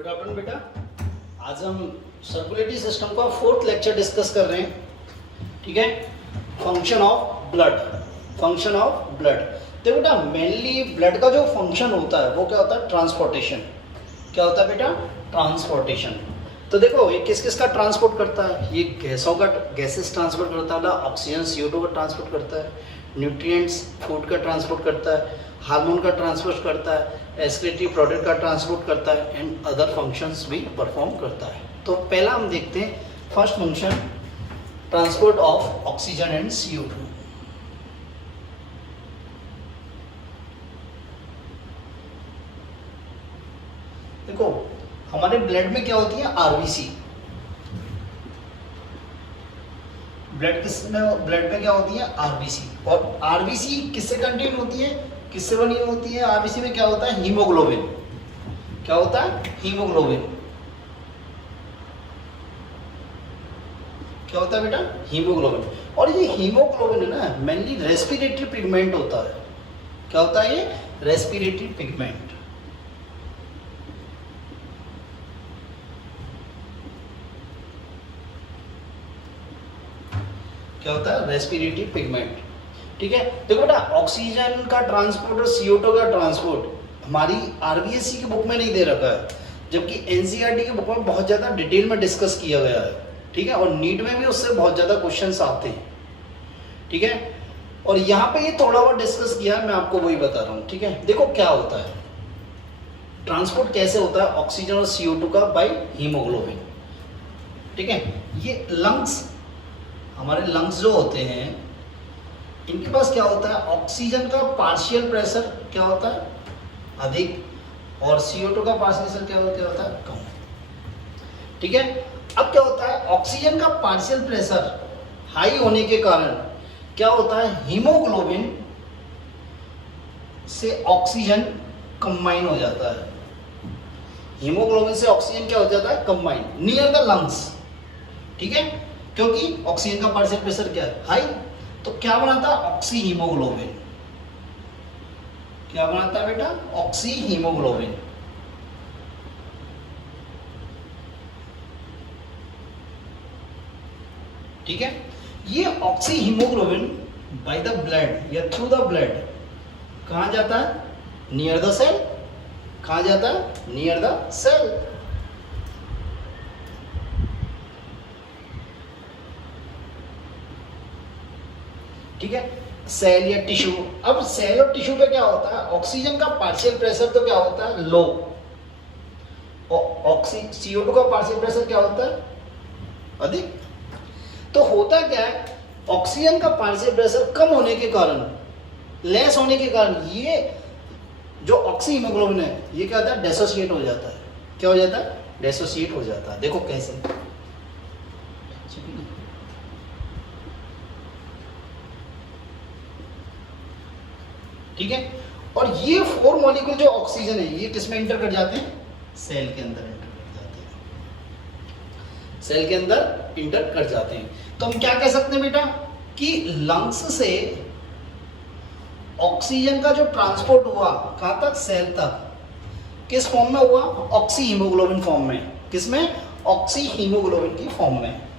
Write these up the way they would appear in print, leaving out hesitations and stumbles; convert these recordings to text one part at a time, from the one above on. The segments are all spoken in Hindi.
गुड आफ्टरनून बेटा। आज हम सर्कुलेटरी सिस्टम का 4th लेक्चर डिस्कस कर रहे हैं। ठीक है, function of blood. Function of blood, तो बेटा मेनली ब्लड का जो फंक्शन होता है वो क्या होता है? ट्रांसपोर्टेशन। क्या होता है बेटा? ट्रांसपोर्टेशन। तो देखो ये किस किस का ट्रांसपोर्ट करता है? ये गैसों का, गैसेस ट्रांसपोर्ट करता है, ऑक्सीजन CO2 का ट्रांसपोर्ट करता है, न्यूट्रिएंट्स फूड का ट्रांसपोर्ट करता है, हार्मोन का ट्रांसपोर्ट करता है, एक्सक्रीटरी प्रोडक्ट का ट्रांसपोर्ट करता है एंड अदर फंक्शंस भी परफॉर्म करता है। तो पहला हम देखते हैं first function, transport of oxygen and CO2। देखो हमारे ब्लड में क्या होती है? आरबीसी। ब्लड में क्या होती है? आरबीसी। और आरबीसी किससे कंटेन होती है? किससे बनी होती है? आरबीसी में क्या होता है? हीमोग्लोबिन। क्या होता है? हीमोग्लोबिन। क्या होता है बेटा? हीमोग्लोबिन। और ये हीमोग्लोबिन है ना, मेनली रेस्पिरेटरी पिगमेंट होता है। क्या होता है ये? Respiratory pigment. क्या होता है? Respiratory pigment. ठीक है, देखो बेटा ऑक्सीजन का ट्रांसपोर्ट और CO2 का ट्रांसपोर्ट हमारी आरबीएससी की बुक में नहीं दे रखा है, जबकि एनसीईआरटी की बुक में बहुत ज्यादा डिटेल में डिस्कस किया गया है। ठीक है, और नीट में भी उससे बहुत ज्यादा क्वेश्चंस आते हैं। ठीक है, और यहाँ पे ये थोड़ा बहुत डिस्कस किया है, मैं आपको वही बता रहा हूँ। ठीक है, देखो क्या होता है, ट्रांसपोर्ट कैसे होता है ऑक्सीजन और CO2 का? By haemoglobin. ठीक है, ये लंग्स, हमारे लंग्स जो होते हैं इनके पास क्या होता है? ऑक्सीजन का पार्शियल प्रेशर क्या होता है? अधिक, और CO2 का पार्शियल प्रेशर क्या होता है? कम। ठीक है, अब क्या होता है? ऑक्सीजन का पार्शियल प्रेशर हाई होने के कारण क्या होता है? हीमोग्लोबिन से ऑक्सीजन कंबाइन हो जाता है। हीमोग्लोबिन से ऑक्सीजन क्या हो जाता है? Combine near the lungs. ठीक है, क्योंकि ऑक्सीजन का पार्शियल प्रेशर क्या है? हाई। तो क्या बनाता है? Oxy haemoglobin. क्या बनाता है बेटा? Oxy haemoglobin. ठीक है, ये oxy haemoglobin by the blood या थ्रू द ब्लड कहां जाता है? Near the cell. कहां जाता है? Near the cell. ठीक है, सेल या टिश्यू। अब सेल और टिश्यू पे क्या होता है? ऑक्सीजन का पार्शियल प्रेशर तो क्या होता है? लो। और CO2 का पार्शियल प्रेशर क्या होता है? अधिक। तो होता क्या है? ऑक्सीजन का पार्शियल प्रेशर कम होने के कारण, लेस होने के कारण, ये जो ऑक्सी हीमोग्लोबिन है ये क्या होता है? डिसोसिएट हो जाता है। क्या हो जाता है? डिसोसिएट हो जाता है। देखो कैसे। ठीक है, और ये 4 मॉलिक्यूल जो ऑक्सीजन है ये किसमें इंटर कर जाते हैं? सेल के अंदर इंटर कर जाते हैं। सेल के अंदर इंटर कर जाते हैं। तो हम क्या कह सकते हैं बेटा कि लंग्स से ऑक्सीजन का जो ट्रांसपोर्ट हुआ कहां तक? सेल तक। किस फॉर्म में हुआ? ऑक्सी हीमोग्लोबिन फॉर्म में। किसमें? ऑक्सी हीमोग्लोबिन की फॉर्म में।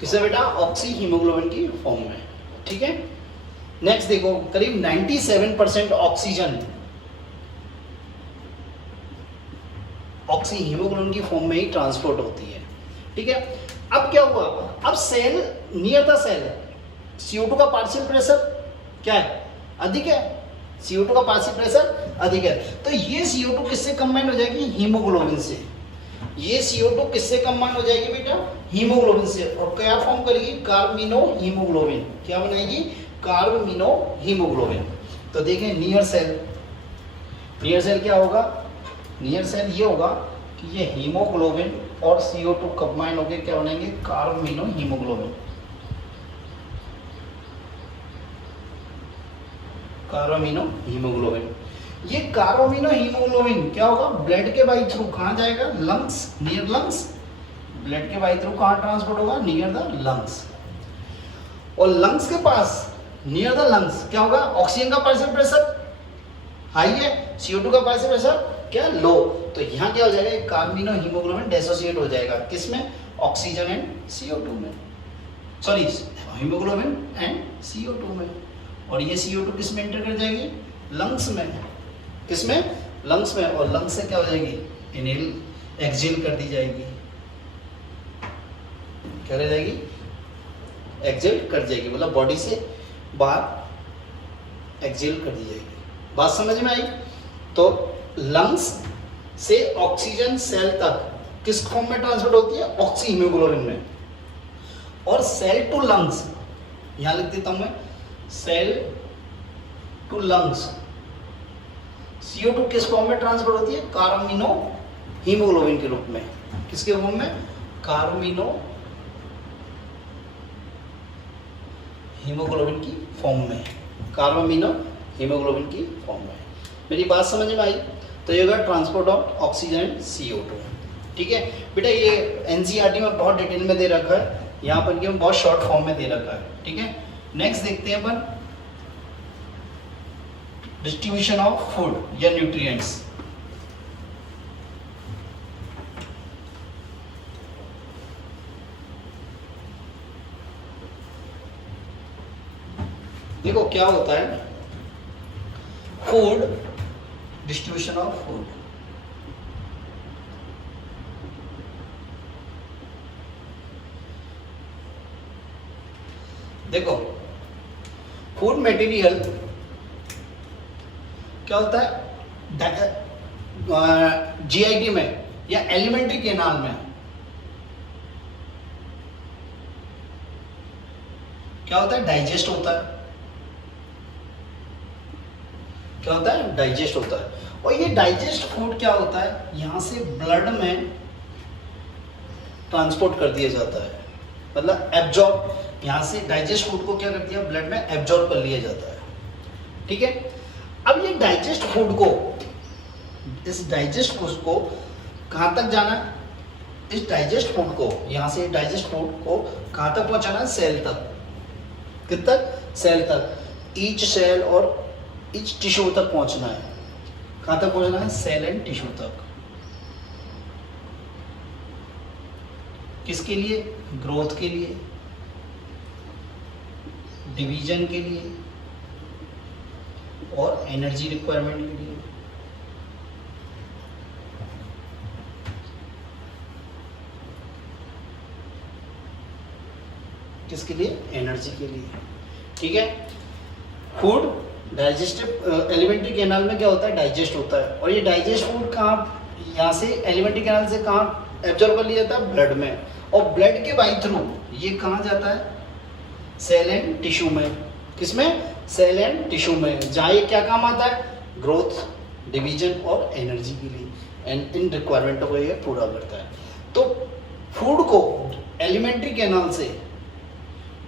किसे बेटा? ऑक्सी हीमोग्लोबिन की फॉर्म में। ठीक है, नेक्स्ट देखो, करीब 97% ऑक्सीजन ऑक्सी हीमोग्लोबिन की फॉर्म में ही ट्रांसपोर्ट होती है। ठीक है, अब क्या हुआ? अब cell, near the cell CO2 का पार्शियल प्रेशर क्या है? अधिक है। CO2 का पार्शियल प्रेशर अधिक है, तो ये CO2 किससे कंबाइन हो जाएगी? हीमोग्लोबिन से। ये CO2 किससे कंबाइन हो जाएगी बेटा? हीमोग्लोबिन से। और क्या फॉर्म करेगी? कार्बमिनो हीमोग्लोबिन। क्या बनाएगी? कार्बमिनो हीमोग्लोबिन। तो देखें नियर सेल, नियर सेल क्या होगा? नियर सेल ये होगा कि ये हीमोग्लोबिन और CO2 कंबाइन होकर क्या बनाएंगे? कार्बमिनो हीमोग्लोबिन। कार्बमिनो हीमोग्लोबिन। ये कार्बोमिनो हीमोग्लोबिन क्या होगा? ब्लड के बाई थ्रू कहां जाएगा? Lungs, near lungs. ब्लड के बाई थ्रू कहां ट्रांसपोर्ट होगा? Near the lungs. और लंग्स के पास नियर द लंग्स क्या होगा, ऑक्सीजन का पार्शियल प्रेशर हाई है, CO2 का पार्शियल प्रेशर क्या लो, तो यहाँ क्या हो जाएगा, कार्बोनिनो हीमोग्लोबिन डिसोसिएट हो जाएगा किसमें, ऑक्सीजन एंड CO2 में, सॉरी हीमोग्लोबिन एंड CO2 में, और ये CO2 किस में एंटर कर जाएगी, लंग्स में, किसमें, लंग्स में, और लंग्स से क्या हो जाएगी, इनहेल एक्सहेल कर दी जाएगी, क्या कर जाएगी, एक्सहेल कर जाएगी, मतलब बॉडी से बाहर एक्सहेल कर दी जाएगी। बात समझ में आई। तो लंग्स से ऑक्सीजन सेल तक किस फॉर्म में ट्रांसफर होती है, ऑक्सी हीमोग्लोबिन में, और सेल टू लंग्स यहां लिख देता हूं मैं, सेल टू लंग्स CO2 किस फॉर्म में ट्रांसफर होती है, कार्बामिनो हीमोग्लोबिन के रूप में, किसके फॉर्म में, कार्बामिनो हीमोग्लोबिन की फॉर्म में, कार्बामिनो हीमोग्लोबिन की फॉर्म में। मेरी बात समझ में आई। तो ये होगा transport of oxygen and CO2। ठीक है बेटा, ये NCERT में बहुत डिटेल में दे रखा है, यहाँ पर कि बहुत शॉर्ट फॉर्म में दे रखा है। ठीक है, नेक्स्ट देखते हैं अपन डिस्ट्रीब्यूशन ऑफ फूड या न्यूट्रिएंट्स। देखो क्या होता है, फूड, डिस्ट्रीब्यूशन ऑफ फूड। देखो फूड मटेरियल क्या होता है, GIT में या एलिमेंट्री केनाल में क्या होता है, डाइजेस्ट होता है, क्या होता है, डाइजेस्ट होता है। और ये डाइजेस्ट फूड क्या होता है, यहां से ब्लड में ट्रांसपोर्ट कर दिया जाता है, मतलब एब्जॉर्ब, यहां से डाइजेस्ट फूड को क्या कर दिया, ब्लड में एब्जॉर्ब कर लिया जाता है। ठीक है, अब ये डाइजेस्ट फूड को, इस डाइजेस्ट फूड को कहां तक जाना है, इस डाइजेस्ट फूड को, यहां से डाइजेस्ट फूड को कहां तक पहुंचाना है, सेल तक, कित तक, सेल तक, ईच सेल और इस टिश्यू तक पहुंचना है, कहां तक पहुंचना है, सेल एंड टिश्यू तक। किसके लिए, ग्रोथ के लिए, डिवीजन के लिए और एनर्जी रिक्वायरमेंट के लिए। किसके लिए, एनर्जी के लिए। ठीक है, फूड डाइजेस्टिव एलिमेंट्री कैनाल में क्या होता है, डाइजेस्ट होता है, और ये डाइजेस्ट फूड कहाँ, यहाँ से एलिमेंट्री कैनाल से कहाँ एब्जॉर्ब कर लिया जाता है, ब्लड में, और ब्लड के बाई थ्रू ये कहाँ जाता है, सेल एंड टिश्यू में, किसमें, सेल एंड टिश्यू में, जहाँ ये क्या काम आता है, ग्रोथ, डिवीजन और एनर्जी के लिए, एंड इन रिक्वायरमेंटों को ये पूरा करता है। तो फूड को एलिमेंट्री कैनाल से,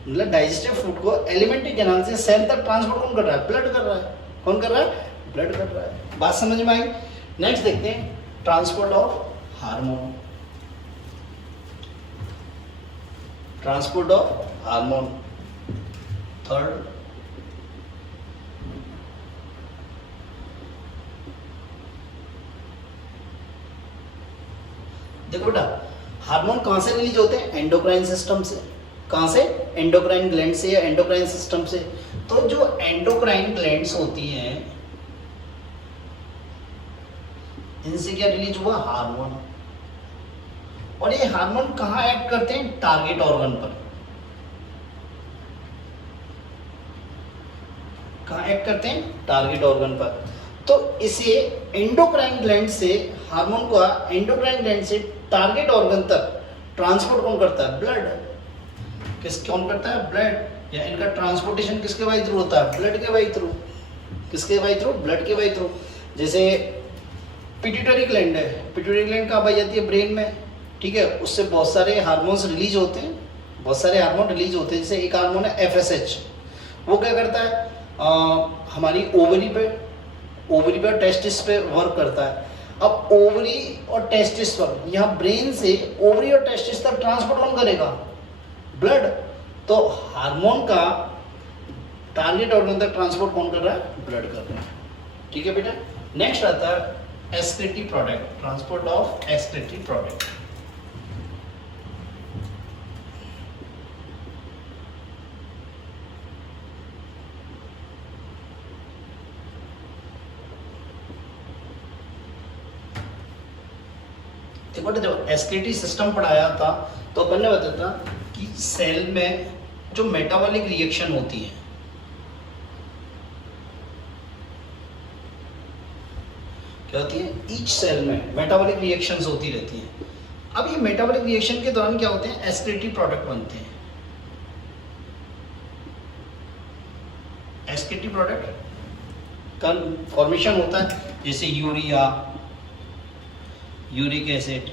मतलब डाइजेस्टिव फूड को एलिमेंट्री कैनाल से सेल तक ट्रांसपोर्ट कौन कर रहा है, ब्लड कर रहा है, कौन कर रहा है, ब्लड कर रहा है। बात समझ में आई। नेक्स्ट देखते हैं transport of hormone, transport of hormone, third देखो बेटा, हार्मोन कहां से रिलीज होते हैं, एंडोक्राइन सिस्टम से, कहां से, एंडोक्राइन ग्लैंड से या एंडोक्राइन सिस्टम से। तो जो एंडोक्राइन ग्लैंड्स होती हैं, इनसे क्या रिलीज हुआ, हार्मोन, और ये हार्मोन कहां एक्ट करते हैं, टारगेट ऑर्गन पर, कहां एक्ट करते हैं, टारगेट ऑर्गन पर। तो इसे एंडोक्राइन ग्लैंड से, हार्मोन को एंडोक्राइन ग्लैंड से टारगेट ऑर्गन तक ट्रांसपोर्ट कौन करता है, ब्लड, कौन करता है, ब्लड, या इनका ट्रांसपोर्टेशन किसके बाई थ्रू होता है, ब्लड के बाई थ्रू, किसके बाई थ्रू, ब्लड के बाई थ्रू। जैसे पिट्यूटरी ग्लैंड है, पिट्यूटरी ग्लैंड कहाँ पाई जाती है, ब्रेन में। ठीक है, उससे बहुत सारे हार्मोन्स रिलीज होते हैं, बहुत सारे हार्मोन रिलीज होते हैं। जैसे एक हार्मोन है FSH, वो क्या करता है, हमारी ओवरी पे और टेस्टिस पे वर्क करता है। अब ओवरी और टेस्टिस पर, यहाँ ब्रेन से ओवरी और टेस्टिस तक ट्रांसपोर्ट कौन करेगा, ब्लड। तो हार्मोन का टारगेट ऑर्गन तक ट्रांसपोर्ट कौन कर रहा है? ब्लड कर रहा है। ठीक है बेटा। नेक्स्ट आता है excretory product, transport of excretory product. देखो जब एक्सक्रीटरी सिस्टम पढ़ाया था तो अपन ने बताया था कि सेल में जो मेटाबॉलिक रिएक्शन होती है, क्या होती है? ईच सेल में मेटाबॉलिक रिएक्शंस होती रहती हैं। अब ये मेटाबॉलिक रिएक्शन के दौरान क्या होते हैं? एक्सक्रीटरी प्रोडक्ट बनते हैं। एक्सक्रीटरी प्रोडक्ट का फॉर्मेशन होता है जैसे यूरिया, यूरिक एसिड,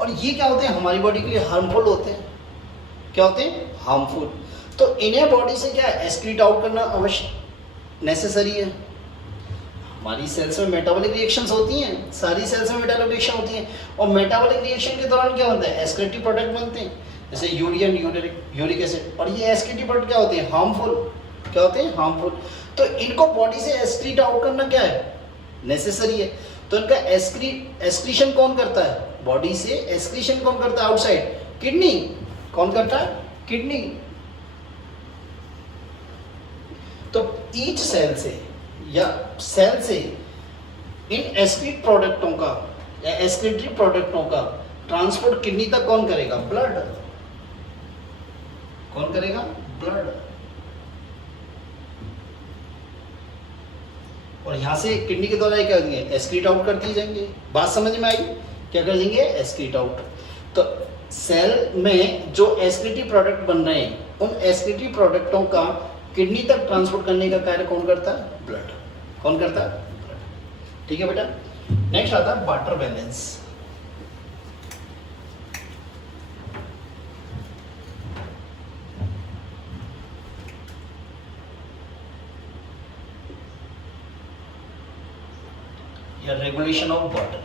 और ये क्या होते हैं? हमारी बॉडी के लिए हार्मफुल होते हैं। क्या होते हैं? हार्मफुल। तो इन्हें बॉडी से क्या एक्सक्रीट आउट करना अवश्य नेसेसरी है। हमारी सेल्स में मेटाबॉलिक रिएक्शंस होती हैं, सारी सेल्स में मेटाबॉलिक रिएक्शन होती हैं, और मेटाबॉलिक रिएक्शन के दौरान क्या होता है? एक्सक्रीटरी प्रोडक्ट बनते हैं जैसे यूरिया एंड यूरिक एसिड। और ये एक्सक्रीटरी प्रोडक्ट क्या होते हैं? हार्मफुल। क्या होते हैं? हार्मफुल। तो इनको बॉडी से एक्सक्रीट आउट करना क्या है? नेसेसरी है। तो इनका एक्सक्रीशन कौन करता है? बॉडी से एक्सक्रीशन कौन करता है? Outside kidney. कौन करता है? किडनी। तो ईच सेल से या सेल से इन एक्सक्रीट प्रोडक्टों का या एक्सक्रीटरी प्रोडक्टों का ट्रांसपोर्ट किडनी तक कौन करेगा? ब्लड। कौन करेगा? ब्लड। और यहां से किडनी के द्वारा क्या करेंगे? एक्सक्रीट आउट कर दिए जाएंगे। बात समझ में आई? क्या कर देंगे? Excrete out. तो सेल में जो एक्सक्रीटरी प्रोडक्ट बन रहे हैं, उन एक्सक्रीटरी प्रोडक्टों का किडनी तक ट्रांसपोर्ट करने का कार्य कौन करता है? ब्लड। कौन करता है? ब्लड। ठीक है बेटा। नेक्स्ट आता है वाटर बैलेंस। या रेगुलेशन ऑफ वाटर,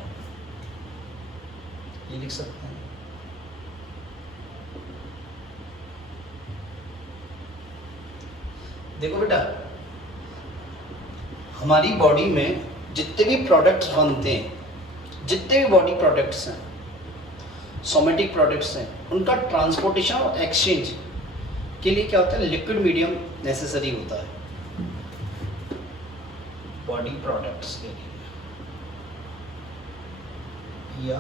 ये लिख सकते हैं। देखो बेटा, हमारी बॉडी में जितने भी प्रोडक्ट्स बनते हैं, जितने भी बॉडी प्रोडक्ट्स हैं, सोमेटिक प्रोडक्ट्स हैं, उनका ट्रांसपोर्टेशन और एक्सचेंज के लिए क्या होता है? लिक्विड मीडियम नेसेसरी होता है बॉडी प्रोडक्ट्स के लिए, या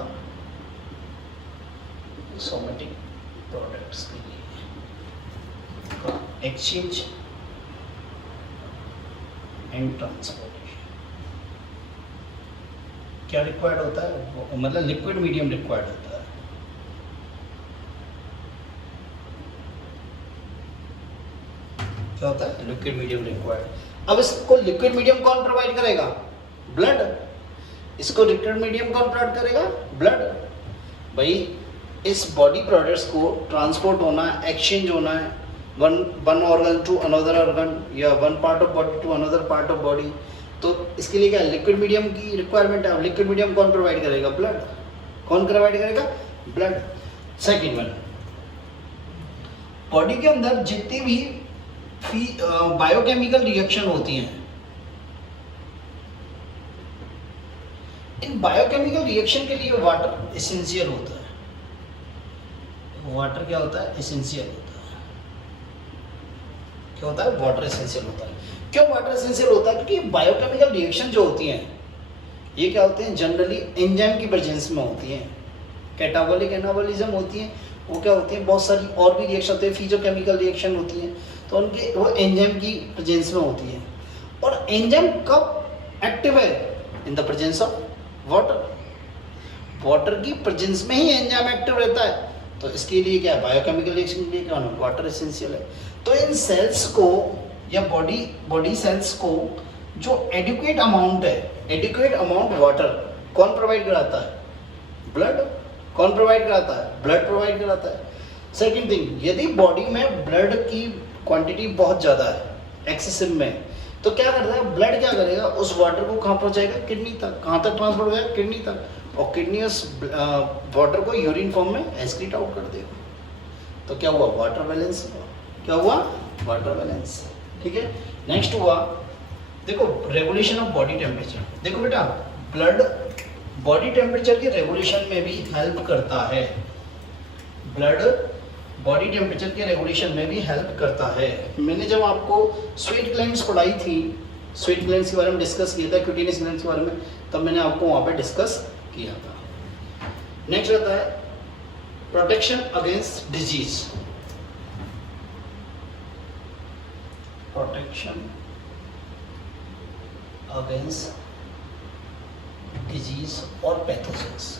सोमेटिक प्रोडक्ट्स के लिए एक्सचेंज एंड ट्रांसपोर्टेशन क्या रिक्वायर्ड होता है? मतलब लिक्विड मीडियम रिक्वायर्ड होता है। क्या होता है? Liquid medium required. अब इसको लिक्विड मीडियम कौन प्रोवाइड करेगा? ब्लड। इसको लिक्विड मीडियम कौन प्रोवाइड करेगा? ब्लड। भाई इस बॉडी प्रोडक्ट्स को ट्रांसपोर्ट होना है, एक्सचेंज होना है, one organ to another organ या one part of body to another part of body, तो इसके लिए क्या लिक्विड मीडियम की रिक्वायरमेंट है। लिक्विड मीडियम कौन प्रोवाइड करेगा? ब्लड। कौन प्रोवाइड करेगा? ब्लड। सेकेंड वन, बॉडी के अंदर जितनी भी बायोकेमिकल रिएक्शन होती हैं, इन बायोकेमिकल रिएक्शन के लिए वाटर एसेंशियल होता है। वाटर क्या होता है? एसेंशियल होता है। क्या होता है? वाटर एसेंशियल होता है। क्यों वाटर एसेंशियल होता है? क्योंकि बायोकेमिकल रिएक्शन जो होती हैं, ये क्या होते हैं? जनरली एंजाइम की प्रेजेंस में होती हैं। कैटाबॉलिक एनाबॉलिज्म होती है, वो क्या होती है? बहुत सारी और भी रिएक्शन होते हैं, फिजियोकेमिकल रिएक्शन होती हैं, तो उनके वो एंजाइम की प्रेजेंस में होती है। और एंजाइम कब एक्टिव है? In the presence of water. Water की प्रेजेंस में ही एंजाइम एक्टिव रहता है। तो इसके लिए क्या है? बायोकेमिकल रिएक्शन के लिए क्या होना? वाटर एसेंशियल है। तो इन सेल्स को या बॉडी सेल्स को जो एडिक्वेट अमाउंट है, एडिक्वेट अमाउंट वाटर कौन प्रोवाइड कराता है? ब्लड। कौन प्रोवाइड कराता है? ब्लड प्रोवाइड कराता है। सेकंड थिंग, यदि बॉडी में ब्लड की क्वांटिटी बहुत ज़्यादा है, एक्सेसिव में, तो क्या करता है? ब्लड क्या करेगा? उस वाटर को कहाँ पहुँचाएगा? किडनी तक। कहाँ तक ट्रांसपोर्ट होगा? किडनी तक। और किडनी उस वाटर को यूरिन फॉर्म में एक्सक्रीट आउट कर देगा। तो क्या हुआ? वाटर बैलेंस हुआ। क्या हुआ? Water balance. ठीक है, नेक्स्ट हुआ देखो रेगुलेशन ऑफ बॉडी टेम्परेचर। देखो बेटा ब्लड बॉडी टेम्परेचर के रेगुलेशन में भी हेल्प करता है, ब्लड बॉडी टेम्परेचर के रेगुलेशन में भी हेल्प करता है। मैंने जब आपको स्वेट ग्लैंड्स पढ़ाई थी, स्वेट ग्लैंड्स के बारे में डिस्कस किया था, क्यूटेनियस ग्लैंड्स के बारे में, तब मैंने आपको वहाँ पे डिस्कस किया था। नेक्स्ट रहता है protection against disease, protection against disease और पैथोजेंस।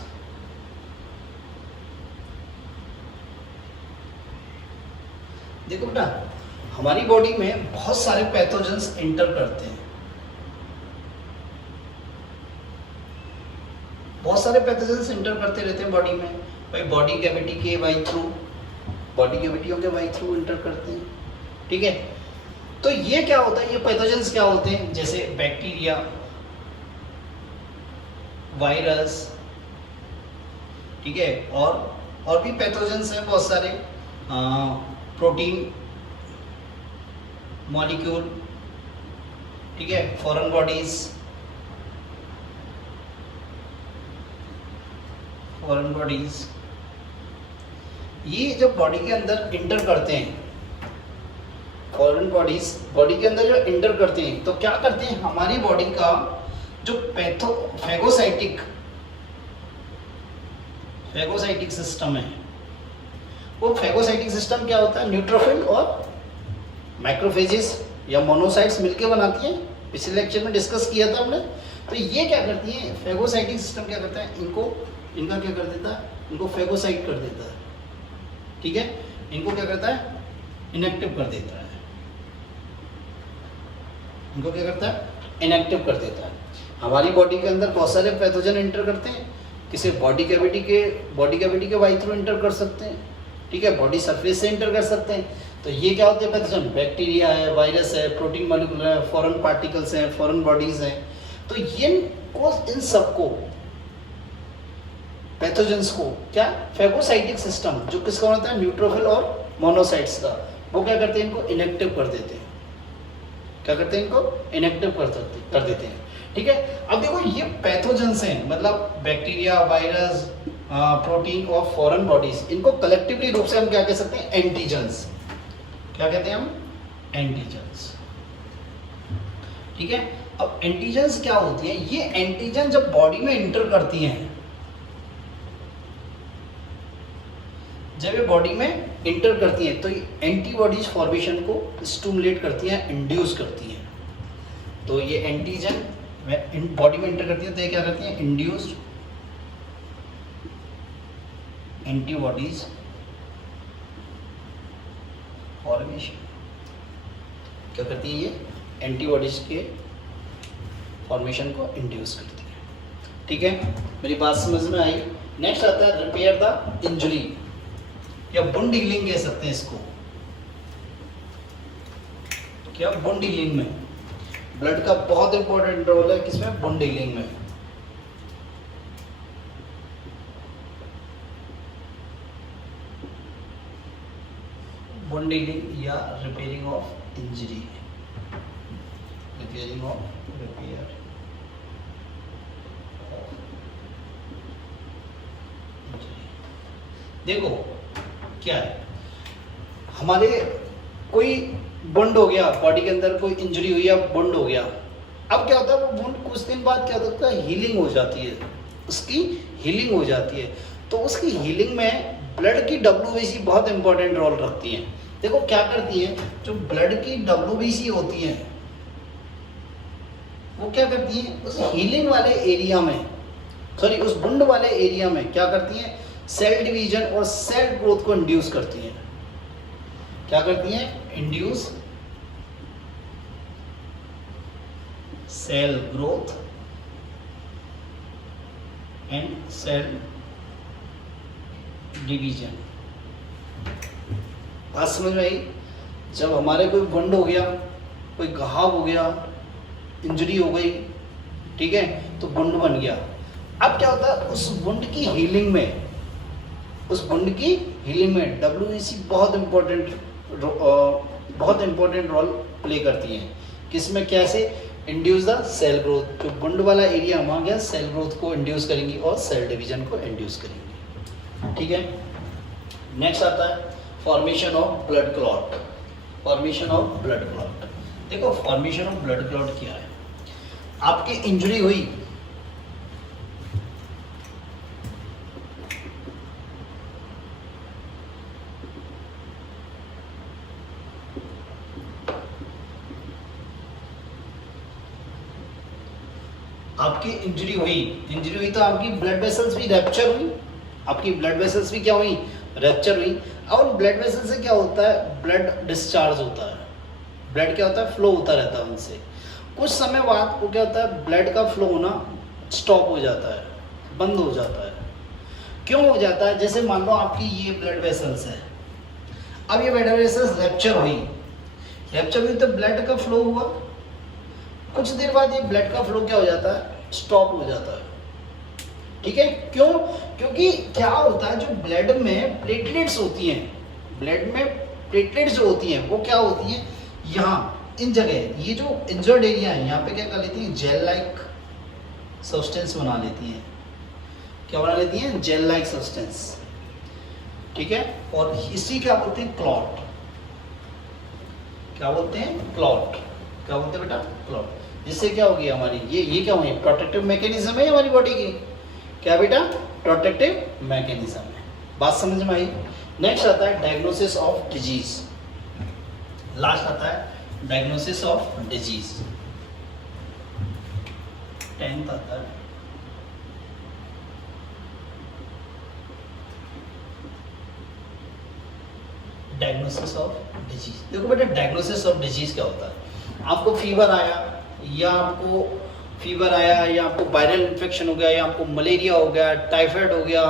देखो बेटा हमारी बॉडी में बहुत सारे पैथोजेंस एंटर करते हैं, बहुत सारे पैथोजेंस एंटर करते रहते हैं बॉडी में। भाई बॉडी कैविटी के वाई थ्रू, बॉडी कैविटियों के वाई थ्रू एंटर करते हैं। ठीक है, तो ये क्या होता है, ये पैथोजेंस क्या होते हैं, जैसे बैक्टीरिया, वायरस, ठीक है, और भी पैथोजेंस हैं बहुत सारे, प्रोटीन मॉलिक्यूल, ठीक है, फॉरेन बॉडीज, फॉरेन बॉडीज, ये जब बॉडी के अंदर इंटर करते हैं, फॉरेन बॉडीज बॉडी के अंदर जो इंटर करते हैं तो क्या करते हैं, हमारी बॉडी का जो फैगोसाइटिक सिस्टम है, वो फैगोसाइटिक सिस्टम क्या होता है, न्यूट्रोफिल और मैक्रोफेजेस या मोनोसाइट्स मिलकर बनाती हैं, पिछले लेक्चर में डिस्कस किया था हमने। तो ये क्या करती हैं, फैगोसाइटिक सिस्टम क्या करता है, इनका क्या कर देता है, इनको फैगोसाइट कर देता है। ठीक है, इनको क्या करता है, इनएक्टिव कर देता है, इनको क्या करता है, इनएक्टिव कर देता है। हमारी बॉडी के अंदर बहुत सारे पैथोजन एंटर करते हैं, किसी बॉडी कैविटी के वाई थ्रू एंटर कर सकते हैं, ठीक है, बॉडी सरफेस से एंटर कर सकते हैं। तो ये क्या होते हैं पैथोजन, बैक्टीरिया है, वायरस है, प्रोटीन मॉलिक्यूल है, फॉरेन पार्टिकल्स हैं, फॉरेन बॉडीज हैं। तो ये इन सबको पैथोजेंस को क्या, फैगोसाइटिक सिस्टम जो किसका होता है, न्यूट्रोफिल और मोनोसाइट्स का, वो क्या करते हैं, इनको इनएक्टिव कर देते हैं। क्या करते हैं, इनको इनएक्टिव कर देते हैं। ठीक है, अब देखो ये पैथोजेंस हैं, मतलब बैक्टीरिया, वायरस, प्रोटीन और फॉरेन बॉडीज, इनको कलेक्टिवली रूप से हम क्या कह सकते हैं, एंटीजेंस। क्या कहते हैं हम, एंटीजेंस। ठीक है, अब एंटीजेंस क्या होती है, ये एंटीजन जब बॉडी में इंटर करती हैं, जब ये बॉडी में इंटर करती हैं तो ये एंटीबॉडीज फॉर्मेशन को स्टिमुलेट करती हैं, इंड्यूस करती हैं। तो ये एंटीजन बॉडी में इंटर करती है तो ये क्या करती हैं, इंड्यूस्ड एंटीबॉडीज फॉर्मेशन। क्या करती है, ये एंटीबॉडीज के फॉर्मेशन को इंड्यूस करती है। ठीक है, मेरी बात समझ में आई। नेक्स्ट आता है रिपेयर द इंजरी या वुंड हीलिंग कह सकते हैं इसको। क्या वुंड हीलिंग में ब्लड का बहुत इंपॉर्टेंट रोल है, किसमें, वुंड हीलिंग में। वुंड हीलिंग या रिपेयरिंग ऑफ इंजरी, रिपेयर देखो क्या है, हमारे कोई वुंड हो गया, बॉडी के अंदर कोई इंजरी हुई या वुंड हो गया। अब क्या होता है, वो वुंड कुछ दिन बाद क्या होता है, हीलिंग हो जाती है, उसकी हीलिंग हो जाती है। तो उसकी हीलिंग में ब्लड की WBC बहुत इंपॉर्टेंट रोल रखती है। देखो क्या करती है, जो ब्लड की WBC होती है वो क्या करती है, उस हीलिंग वाले एरिया में, सॉरी उस वुंड वाले एरिया में क्या करती है, सेल डिवीजन और सेल ग्रोथ को इंड्यूस करती है। क्या करती है, induce cell growth and cell division. बात समझ में आई। जब हमारे कोई वुंड हो गया, कोई घाव हो गया, इंजरी हो गई, ठीक है, तो वुंड बन गया। अब क्या होता है, उस वुंड की हीलिंग में, WBC बहुत बहुत इंपॉर्टेंट रोल प्ले करती हैं। किसमें, कैसे, इंड्यूस द सेल ग्रोथ, जो बुंड वाला एरिया वहाँ गया सेल ग्रोथ को इंड्यूस करेंगी और सेल डिवीजन को इंड्यूस करेंगी। ठीक है, नेक्स्ट आता है formation of blood clot. Formation of blood clot, देखो फॉर्मेशन ऑफ ब्लड क्लॉट क्या है। आपकी इंजरी हुई, आपकी इंजरी हुई तो आपकी ब्लड वेसल्स भी रैप्चर हुई, आपकी ब्लड वेसल्स भी क्या हुई, रैप्चर हुई। और ब्लड वेसल से क्या होता है, ब्लड डिस्चार्ज होता है, ब्लड क्या होता है, फ्लो होता रहता है उनसे। कुछ समय बाद वो क्या होता है, ब्लड का फ्लो होना स्टॉप हो जाता है, बंद हो जाता है। क्यों हो जाता है, जैसे मान लो आपकी ये ब्लड वेसल्स है, अब ये ब्लड वेसल्स रैप्चर हुई तो ब्लड का फ्लो हुआ, कुछ देर बाद ये ब्लड का फ्लो क्या हो जाता है, स्टॉप हो जाता है। ठीक है, क्यों, क्योंकि क्या होता है, जो ब्लड में प्लेटलेट्स होती हैं, ब्लड में प्लेटलेट्स जो होती हैं वो क्या होती हैं, यहाँ इन जगह, ये जो इंजर्ड एरिया है यहाँ पे क्या कर लेती हैं, जेल लाइक सब्सटेंस बना लेती हैं। क्या बना लेती हैं, जेल लाइक सब्सटेंस। ठीक है, और इसी क्या बोलते हैं, क्लॉट। क्या बोलते हैं, क्लॉट। क्या बोलते हैं बेटा, क्लॉट। जिससे क्या होगी हमारी ये क्या हुई, प्रोटेक्टिव मैकेनिज्म है हमारी बॉडी की। क्या बेटा, प्रोटेक्टिव मैकेनिज्म है। बात समझ में आई। नेक्स्ट आता है डायग्नोसिस ऑफ डिजीज। लास्ट आता है डायग्नोसिस ऑफ डिजीज, 10th आता है। डायग्नोसिस ऑफ डिजीज, देखो बेटा डायग्नोसिस ऑफ डिजीज क्या होता है। आपको फीवर आया या आपको वायरल इन्फेक्शन हो गया या आपको मलेरिया हो गया, टाइफाइड हो गया,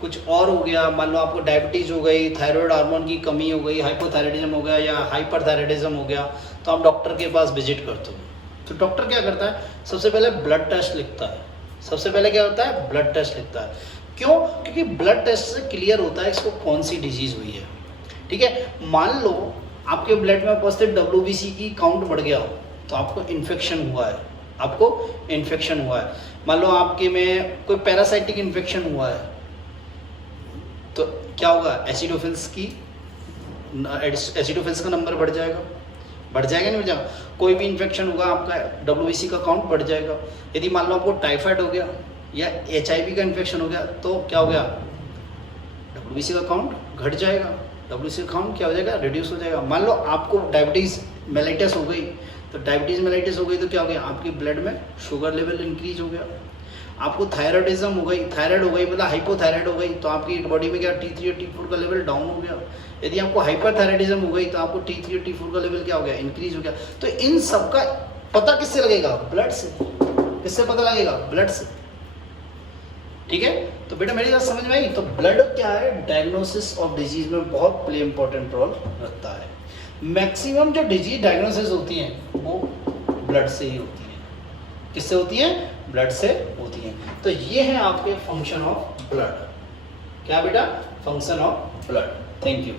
कुछ और हो गया, मान लो आपको डायबिटीज़ हो गई, थायराइड हार्मोन की कमी हो गई, हाइपोथायराइडिज्म हो गया या हाइपरथायराइडिज्म हो गया, तो आप डॉक्टर के पास विजिट करते हो। तो डॉक्टर क्या करता है, सबसे पहले ब्लड टेस्ट लिखता है। सबसे पहले क्या होता है, ब्लड टेस्ट लिखता है। क्यों, क्योंकि ब्लड टेस्ट से क्लियर होता है इसको कौन सी डिजीज़ हुई है। ठीक है, मान लो आपके ब्लड में उपस्थित WBC की काउंट बढ़ गया हो तो आपको इन्फेक्शन हुआ है, मान लो आपके में कोई पैरासाइटिक इन्फेक्शन हुआ है तो क्या होगा, एसिडोफिल्स का नंबर बढ़ जाएगा नहीं बढ़ जाएगा। कोई भी इन्फेक्शन होगा आपका WBC का काउंट बढ़ जाएगा। यदि मान लो आपको टाइफाइड हो गया या HIV का इन्फेक्शन हो गया तो क्या हो गया, WBC का काउंट घट जाएगा, WBC का काउंट क्या हो जाएगा, रिड्यूस हो जाएगा। मान लो आपको डायबिटीज़ मेलाइटिस हो गई तो क्या हो गया, आपके ब्लड में शुगर लेवल इंक्रीज हो गया। आपको थायराइडिज्म हो गई मतलब हाइपोथायराइड हो गई तो आपकी बॉडी में क्या T3 और T4 का लेवल डाउन हो गया। यदि आपको हाइपरथायराइडिज्म हो गई तो आपको T3 और T4 का लेवल क्या हो गया, इंक्रीज हो गया। तो इन सब का पता किससे लगेगा, ब्लड से। किससे पता लगेगा, ब्लड से। ठीक है, तो बेटा मेरी बात समझ में आई। तो ब्लड क्या है, डायग्नोसिस ऑफ डिजीज में बहुत प्ले इंपॉर्टेंट रोल रखता है। मैक्सिमम जो डिजीज डायग्नोसिस होती हैं वो ब्लड से ही होती हैं। किससे होती हैं, ब्लड से होती हैं। तो ये है आपके फंक्शन ऑफ ब्लड। क्या बेटा, function of blood. Thank you.